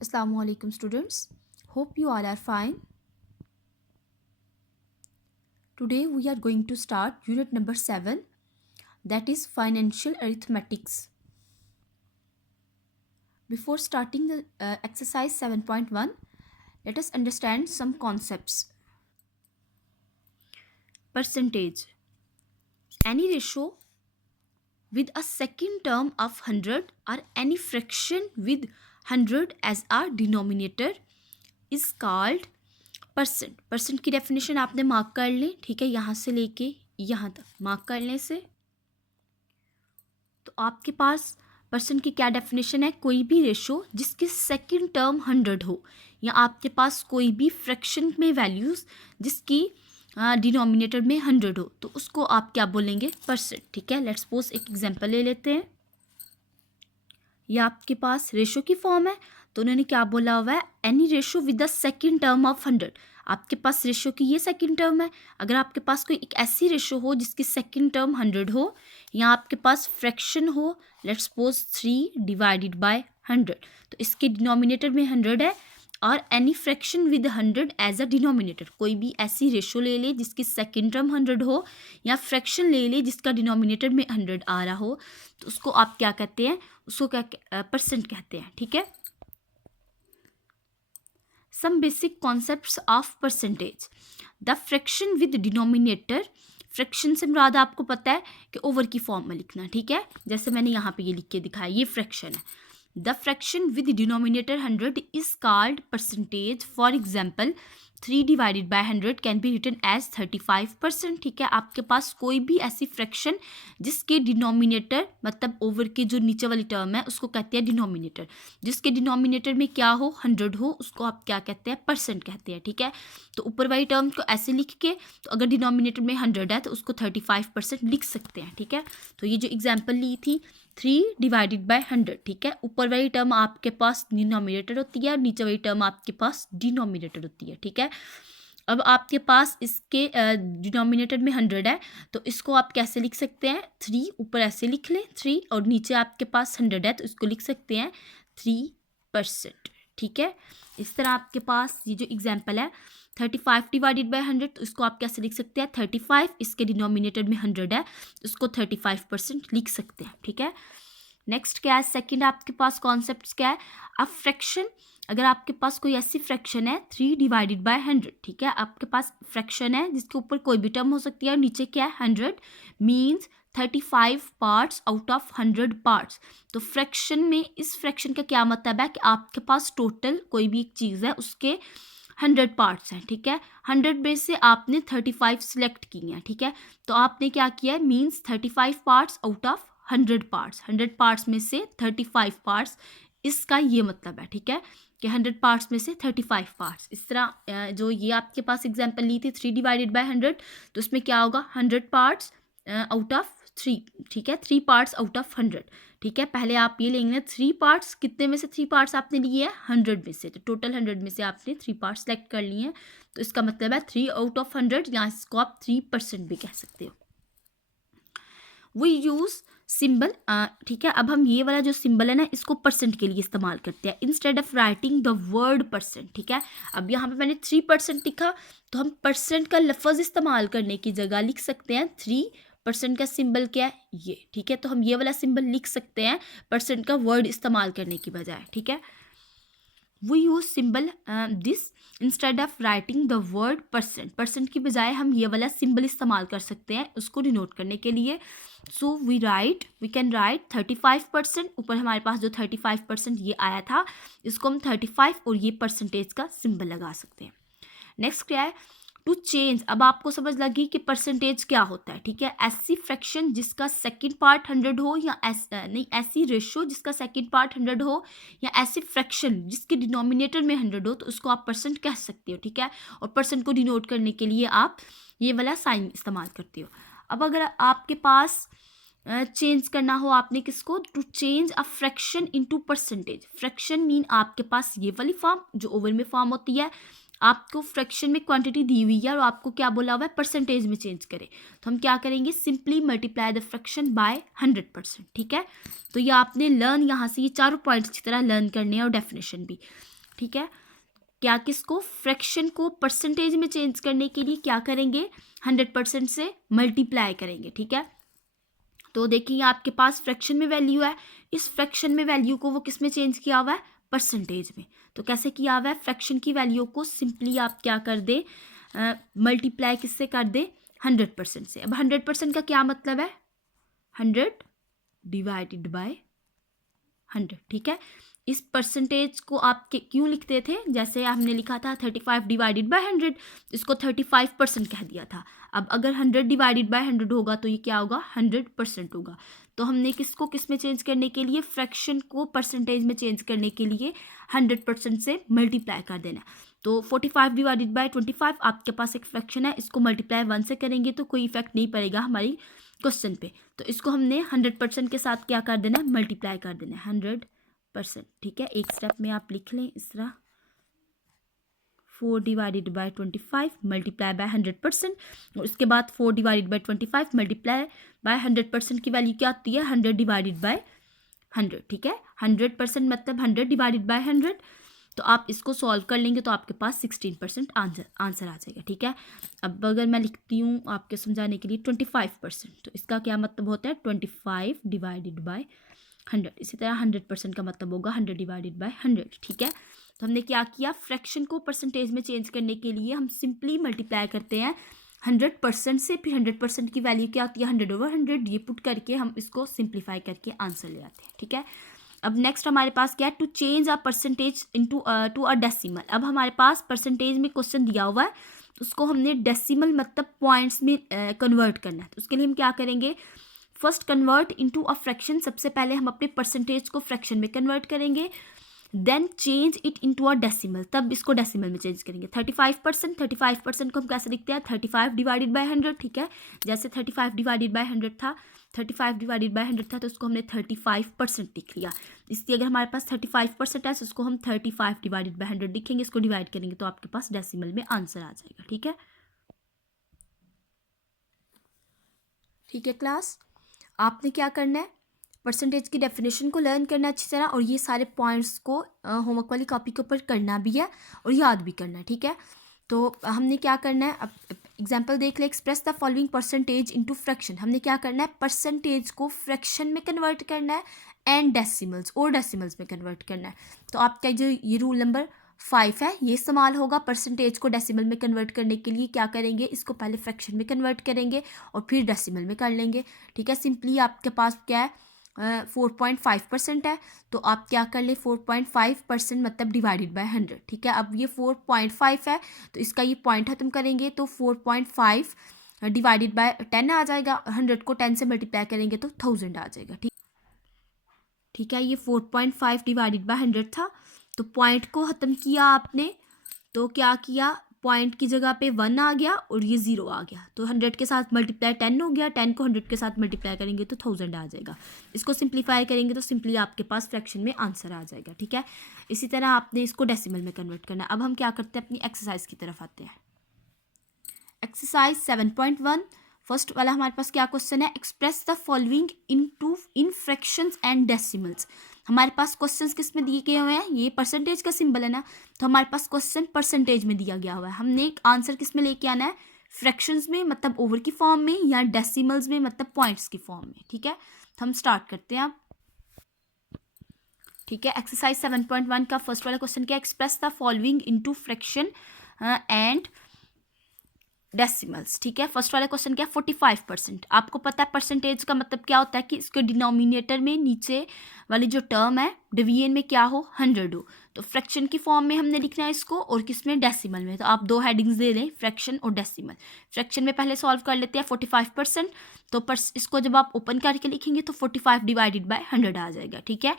Assalamu alaikum students. Hope you all are fine. Today we are going to start unit number 7, that is financial arithmetics. Before starting the exercise 7.1, let us understand some concepts. Percentage. Any ratio with a second term of 100 or any fraction with 100 as a denominator is called percent. Percent की definition आपने mark कर लें, ठीक है, यहाँ से लेके यहाँ तक मार्क करने से तो आपके पास परसेंट की क्या डेफिनेशन है? कोई भी रेशो जिसकी सेकंड टर्म 100 हो या आपके पास कोई भी फ्रैक्शन में वैल्यूज जिसकी डिनोमिनेटर में 100 हो तो उसको आप क्या बोलेंगे? परसेंट. ठीक है, लेट्स सपोज एक एग्जांपल ले लेते हैं. ये आपके पास रेशो की फॉर्म है तो उन्होंने क्या बोला हुआ है? Any ratio with the second term of 100. आपके पास रेशो की ये सेकंड टर्म है. अगर आपके पास कोई एक ऐसी रेशो हो जिसकी सेकंड टर्म 100 हो या आपके पास फ्रैक्शन हो, लेट्स सपोज 3 डिवाइडेड बाय 100, तो इसके डिनोमिनेटर में 100 है और any fraction with 100 as a denominator. कोई भी ऐसी रेशो ले ले जिसकी सेकंड टर्म 100 हो या फ्रैक्शन ले ले जिसका डिनोमिनेटर में 100 आ रहा हो तो उसको आप क्या कहते हैं? उसको क्या परसेंट कहते हैं. ठीक है. Some basic concepts of percentage. The fraction with denominator. Fraction से मुराद आपको पता है कि ओवर की फॉर्म में लिखना. ठीक है, जैसे मैंने यहाँ पे ये लिख के दिखाया, ये फ्रैक्शन है. The fraction with denominator 100 is called percentage. For example 3 divided by 100 can be written as 35%. ठीक है, आपके पास कोई भी ऐसी फ्रैक्शन जिसके डिनोमिनेटर मतलब ओवर के जो नीचे वाली टर्म है उसको कहते हैं डिनोमिनेटर. जिसके डिनोमिनेटर में क्या हो? 100 हो, उसको आप क्या कहते हैं? परसेंट कहते हैं. ठीक है, तो ऊपर वाली टर्म को ऐसे लिख के, तो अगर डिनोमिनेटर में 100 है तो उसको 35% लिख सकते हैं. ठीक है, तो ये जो एग्जाम्पल ली थी 3 डिवाइडेड बाय 100. ठीक है, ऊपर वाली टर्म आपके पास डिनोमिनेटर होती है और नीचे वाली टर्म आपके पास डिनोमिनेटर होती है. ठीक है, अब आपके पास इसके डिनोमिनेटर में 100 है तो इसको आप कैसे लिख सकते हैं? 3 ऊपर ऐसे लिख लें 3 और नीचे आपके पास 100 है तो इसको लिख सकते हैं 3%. ठीक है, इस तरह आपके पास ये जो एग्जाम्पल है 35 डिवाइडेड बाय 100 तो इसको आप कैसे लिख सकते हैं? 35, इसके डिनोमिनेटर में 100 है तो इसको 35% लिख सकते हैं. ठीक है, नेक्स्ट क्या है? सेकंड आपके पास कॉन्सेप्ट क्या है? A fraction. अगर आपके पास कोई ऐसी फ्रैक्शन है 3 डिवाइडेड बाय 100. ठीक है, आपके पास फ्रैक्शन है जिसके ऊपर कोई भी टर्म हो सकती है और नीचे क्या है? 100 means 35 parts out of 100 parts. तो फ्रैक्शन में इस फ्रैक्शन का क्या मतलब है कि आपके पास टोटल कोई भी एक चीज़ है उसके 100 पार्ट्स हैं. ठीक है, 100 में से आपने 35 सिलेक्ट किए हैं. ठीक है, तो आपने क्या किया है? Means 35 parts out of 100 parts. 100 parts में से 35 पार्ट्स, इसका ये मतलब है. ठीक है, कि 100 पार्ट्स में से 35 पार्ट्स. इस तरह जो ये आपके पास एग्जांपल ली थी 3 डिवाइडेड बाय 100 तो उसमें क्या होगा? 100 पार्ट्स आउट ऑफ 3. ठीक है, 3 पार्ट्स आउट ऑफ 100. ठीक है, पहले आप ये लेंगे 3 पार्ट्स. कितने में से 3 पार्ट्स आपने लिए हैं? 100 में से. तो टोटल 100 में से आपने 3 पार्ट्स सेलेक्ट कर लिए हैं तो इसका मतलब है 3 आउट ऑफ 100 या इसको आप 3% भी कह सकते हो. We use symbol. ठीक है, अब हम ये वाला जो सिंबल है ना इसको परसेंट के लिए इस्तेमाल करते हैं instead of writing the word percent. ठीक है, अब यहाँ पे मैंने 3% लिखा तो हम परसेंट का लफ्ज़ इस्तेमाल करने की जगह लिख सकते हैं 3% का सिंबल क्या है? ये. ठीक है, तो हम ये वाला सिंबल लिख सकते हैं परसेंट का वर्ड इस्तेमाल करने की बजाय. ठीक है, we use symbol this instead of writing the word percent. Percent की बजाय हम ये वाला सिंबल इस्तेमाल कर सकते हैं उसको डिनोट करने के लिए. So we can write 35%. ऊपर हमारे पास जो 35% ये आया था इसको हम 35 और ये परसेंटेज का सिंबल लगा सकते हैं. नेक्स्ट क्या है? To change. अब आपको समझ लगी कि परसेंटेज क्या होता है. ठीक है, ऐसी फ्रैक्शन जिसका सेकंड पार्ट 100 हो या नहीं ऐसी रेशो जिसका सेकंड पार्ट 100 हो या ऐसी फ्रैक्शन जिसके डिनोमिनेटर में 100 हो तो उसको आप परसेंट कह सकते हो. ठीक है, और परसेंट को डिनोट करने के लिए आप ये वाला साइन इस्तेमाल करते हो. अब अगर आपके पास चेंज करना हो आपने किसको? To change a fraction into percentage. Fraction mean आपके पास ये वाली फॉर्म जो ओवर में फॉर्म होती है आपको फ्रैक्शन में क्वांटिटी दी हुई है और आपको क्या बोला हुआ है, परसेंटेज में चेंज करें, तो हम क्या करेंगे, simply multiply the fraction by 100%। ठीक है, तो ये आपने लर्न यहाँ से ये चारों पॉइंट्स की तरह लर्न करने हैं और डेफिनेशन भी। ठीक है, क्या किसको, फ्रैक्शन को परसेंटेज में चेंज करने के लिए क्या करेंगे, 100% से मल्टीप्लाई करेंगे। ठीक है, तो देखिए आपके पास फ्रैक्शन में वैल्यू है, इस फ्रैक्शन में वैल्यू को वो किस में चेंज किया हुआ है, परसेंटेज में। तो कैसे किया हुआ है, फ्रैक्शन की वैल्यू को सिंपली आप क्या कर दे, मल्टीप्लाई किससे कर दे, 100% से। अब 100% का क्या मतलब है, 100 डिवाइडेड बाय 100। ठीक है, इस परसेंटेज को आप क्यों लिखते थे, जैसे हमने लिखा था 35 डिवाइडेड बाय 100, इसको 35% कह दिया था। अब अगर 100 डिवाइडेड बाय 100 होगा तो ये क्या होगा, 100% होगा। तो हमने किसको किस में चेंज करने के लिए, फ्रैक्शन को परसेंटेज में चेंज करने के लिए 100% से मल्टीप्लाई कर देना। तो 45 डिवाइडेड बाय 25 आपके पास एक फ्रैक्शन है, इसको मल्टीप्लाई 1 से करेंगे तो कोई इफेक्ट नहीं पड़ेगा हमारी क्वेश्चन पे। तो इसको हमने 100% के साथ क्या कर देना है, मल्टीप्लाई कर देना है 100%। ठीक है, एक स्टेप में आप लिख लें इस तरह, 4 डिवाइडेड बाय 25 मल्टीप्लाई बाय 100%, और उसके बाद 4 डिवाइडेड बाय 25 मल्टीप्लाई बाय 100% की वैल्यू क्या आती है, 100 डिवाइडेड बाय 100। ठीक है, 100% मतलब 100 डिवाइडेड बाय 100। तो आप इसको सॉल्व कर लेंगे तो आपके पास 16% आंसर आ जाएगा। ठीक है, अब अगर मैं लिखती हूँ आपके समझाने के लिए 25%, तो इसका क्या मतलब होता है, 25 डिवाइडेड बाय 100। इसी तरह 100% का मतलब होगा 100 डिवाइडेड बाय 100। ठीक है, तो हमने क्या किया, फ्रैक्शन को परसेंटेज में चेंज करने के लिए हम सिंपली मल्टीप्लाई करते हैं 100% से, फिर 100% की वैल्यू क्या होती है, 100/100, ये पुट करके हम इसको सिंप्लीफाई करके आंसर ले आते हैं। ठीक है, अब नेक्स्ट हमारे पास क्या है, to change a percentage into to a decimal. अब हमारे पास परसेंटेज में क्वेश्चन दिया हुआ है, तो उसको हमने डेसिमल मतलब पॉइंट्स में कन्वर्ट करना है। तो उसके लिए हम क्या करेंगे, first convert into a fraction, सबसे पहले हम अपने परसेंटेज को फ्रैक्शन में कन्वर्ट करेंगे, then change it into a decimal, तब इसको डेसिमल में चेंज करेंगे। 35% को हम कैसे लिखते हैं, 35 डिवाइडेड बाय 100। ठीक है, जैसे 35 डिवाइडेड बाय 100 था, 35 डिवाइडेड बाय 100 था, तो उसको हमने 35% लिख लिया। इसलिए अगर हमारे पास 35% है तो उसको हम 35 डिवाइडेड बाय 100 लिखेंगे, इसको डिवाइड करेंगे तो आपके पास डेसिमल में आंसर आ जाएगा। ठीक है, ठीक है क्लास, आपने क्या करना है, परसेंटेज की डेफिनेशन को लर्न करना अच्छी तरह, और ये सारे पॉइंट्स को होमवर्क वाली कॉपी के ऊपर करना भी है और याद भी करना है। ठीक है, तो हमने क्या करना है, अब एग्जाम्पल देख ले, express the following percentage into fraction. हमने क्या करना है, परसेंटेज को फ्रैक्शन में कन्वर्ट करना है एंड डेसिमल्स और डेसिमल्स में कन्वर्ट करना है। तो आपका जो ये रूल नंबर 5 है ये इस्तेमाल होगा, परसेंटेज को डेसिमल में कन्वर्ट करने के लिए क्या करेंगे, इसको पहले फ्रैक्शन में कन्वर्ट करेंगे और फिर डेसिमल में कर लेंगे। ठीक है, सिंपली आपके पास क्या है, 4.5% है, तो आप क्या कर ले, 4.5% मतलब डिवाइडेड बाय 100। ठीक है, अब ये 4.5 है तो इसका ये पॉइंट खत्म करेंगे तो 4.5 डिवाइडेड बाय 10 आ जाएगा, 100 को 10 से मल्टीप्लाई करेंगे तो 1000 आ जाएगा। ठीक है, ये 4.5 डिवाइडेड बाय 100 था, तो पॉइंट को ख़त्म किया आपने, तो क्या किया, पॉइंट की जगह पे 1 आ गया और ये 0 आ गया, तो 100 के साथ मल्टीप्लाई 10 हो गया, 10 को 100 के साथ मल्टीप्लाई करेंगे तो 1000 आ जाएगा। इसको सिंप्लीफाई करेंगे तो सिंपली आपके पास फ्रैक्शन में आंसर आ जाएगा। ठीक है, इसी तरह आपने इसको डेसिमल में कन्वर्ट करना। अब हम क्या करते हैं, अपनी एक्सरसाइज की तरफ आते हैं। एक्सरसाइज 7.1 फर्स्ट वाला हमारे पास क्या क्वेश्चन है, express the following in fractions and decimals. हमारे पास क्वेश्चंस किस में दिए गए हुए हैं, ये परसेंटेज का सिंबल है ना, तो हमारे पास क्वेश्चन परसेंटेज में दिया गया हुआ है। हमने एक आंसर किस में लेके आना है, फ्रैक्शंस में मतलब ओवर की फॉर्म में, या डेसिमल्स में मतलब पॉइंट्स की फॉर्म में। ठीक है, तो हम स्टार्ट करते हैं अब। ठीक है, एक्सरसाइज 7.1 का फर्स्ट वाला क्वेश्चन क्या, express the following into fraction and decimals. ठीक है, फर्स्ट वाला क्वेश्चन क्या, 45%। आपको पता है परसेंटेज का मतलब क्या होता है कि इसके डिनोमिनेटर में नीचे वाली जो टर्म है डिवीजन में क्या हो, 100 हो। तो फ्रैक्शन की फॉर्म में हमने लिखना है इसको, और किस में, डेसिमल में। तो आप दो हेडिंग्स दे लें, फ्रैक्शन और डेसिमल। फ्रैक्शन में पहले सॉल्व कर लेते हैं 45%, तो इसको जब आप ओपन करके लिखेंगे तो 45 डिवाइडेड बाय 100 आ जाएगा। ठीक है,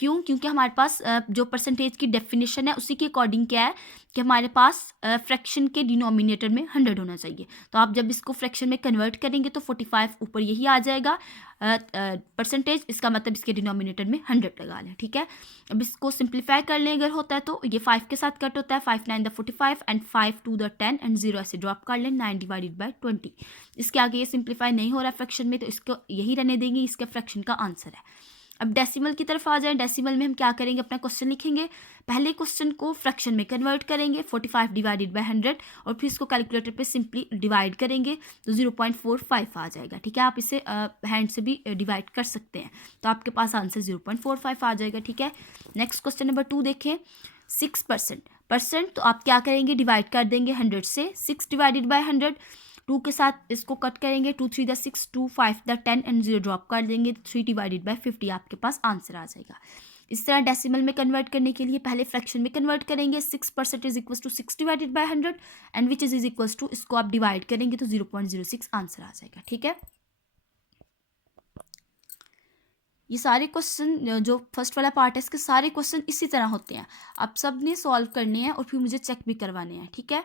क्यों? क्योंकि हमारे पास जो परसेंटेज की डेफिनेशन है उसी के अकॉर्डिंग क्या है कि हमारे पास फ्रैक्शन के डिनोमिनेटर में 100 होना चाहिए। तो आप जब इसको फ्रैक्शन में कन्वर्ट करेंगे तो 45 ऊपर यही आ जाएगा परसेंटेज, इसका मतलब इसके डिनोमिनेटर में 100 लगा लें, ठीक है। अब इसको सिंप्लीफाई कर लें अगर होता है तो ये 5 के साथ कट होता है, 5 9 द 45 एंड 5 2 द 10 एंड 0 ऐसे ड्रॉप कर लें, 9 डिवाइडेड बाय 20। इसके आगे ये सिंप्लीफाई नहीं हो रहा है फ्रैक्शन में, तो इसको यही रहने देंगे, इसका फ्रैक्शन का आंसर है। अब डेसिमल की तरफ आ जाए। डेसिमल में हम क्या करेंगे, अपना क्वेश्चन लिखेंगे, पहले क्वेश्चन को फ्रैक्शन में कन्वर्ट करेंगे 45 डिवाइडेड बाय 100 और फिर इसको कैलकुलेटर पे सिंपली डिवाइड करेंगे तो 0.45 आ जाएगा, ठीक है। आप इसे हैंड से भी डिवाइड कर सकते हैं, तो आपके पास आंसर 0.45 आ जाएगा, ठीक है। नेक्स्ट क्वेश्चन नंबर 2 देखें। 6% तो आप क्या करेंगे, डिवाइड कर देंगे 100 से। 6 डिवाइडेड बाय 100, 2 के साथ इसको कट करेंगे, 2 3 द 6, 2 5 द 10 एंड 0 ड्रॉप कर देंगे, 3 डिवाइडेड बाय 50 आपके पास आंसर आ जाएगा। इस तरह डेसिमल में कन्वर्ट करने के लिए पहले फ्रैक्शन में कन्वर्ट करेंगे। 6% is equal to 6 divided by 100 and which is equal to, इसको आप डिवाइड करेंगे तो 0.06 आंसर आ जाएगा, ठीक है। ये सारे क्वेश्चन जो फर्स्ट वाला पार्ट है इसके सारे क्वेश्चन इसी तरह होते हैं, आप सब ने सॉल्व करने हैं और फिर मुझे चेक भी करवाने हैं, ठीक है।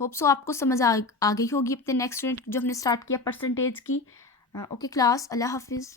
होप सो आपको समझ आ गई होगी। अपने नेक्स्ट यूनिट जो हमने स्टार्ट किया परसेंटेज की। ओके क्लास, अल्लाह हाफिज़।